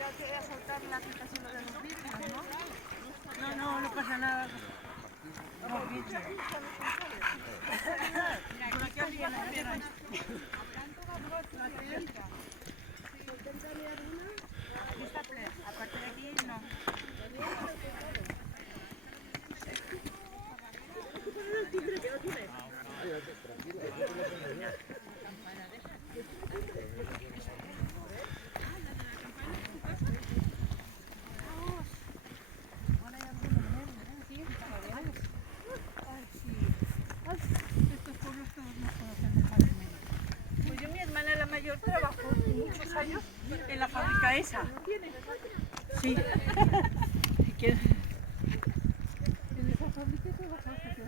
era que asaltar la aplicación de los vidrios, ¿no? No, no pasa nada. Vamos bien. Por aquí alguien la tierra. Aparte de aquí, no. Estos pueblos todos no conocen el Madre Mía. Pues yo, mi hermana la mayor, trabajó muchos años en la fábrica esa. Sí. ¿Y quién? En esa fábrica trabajaste.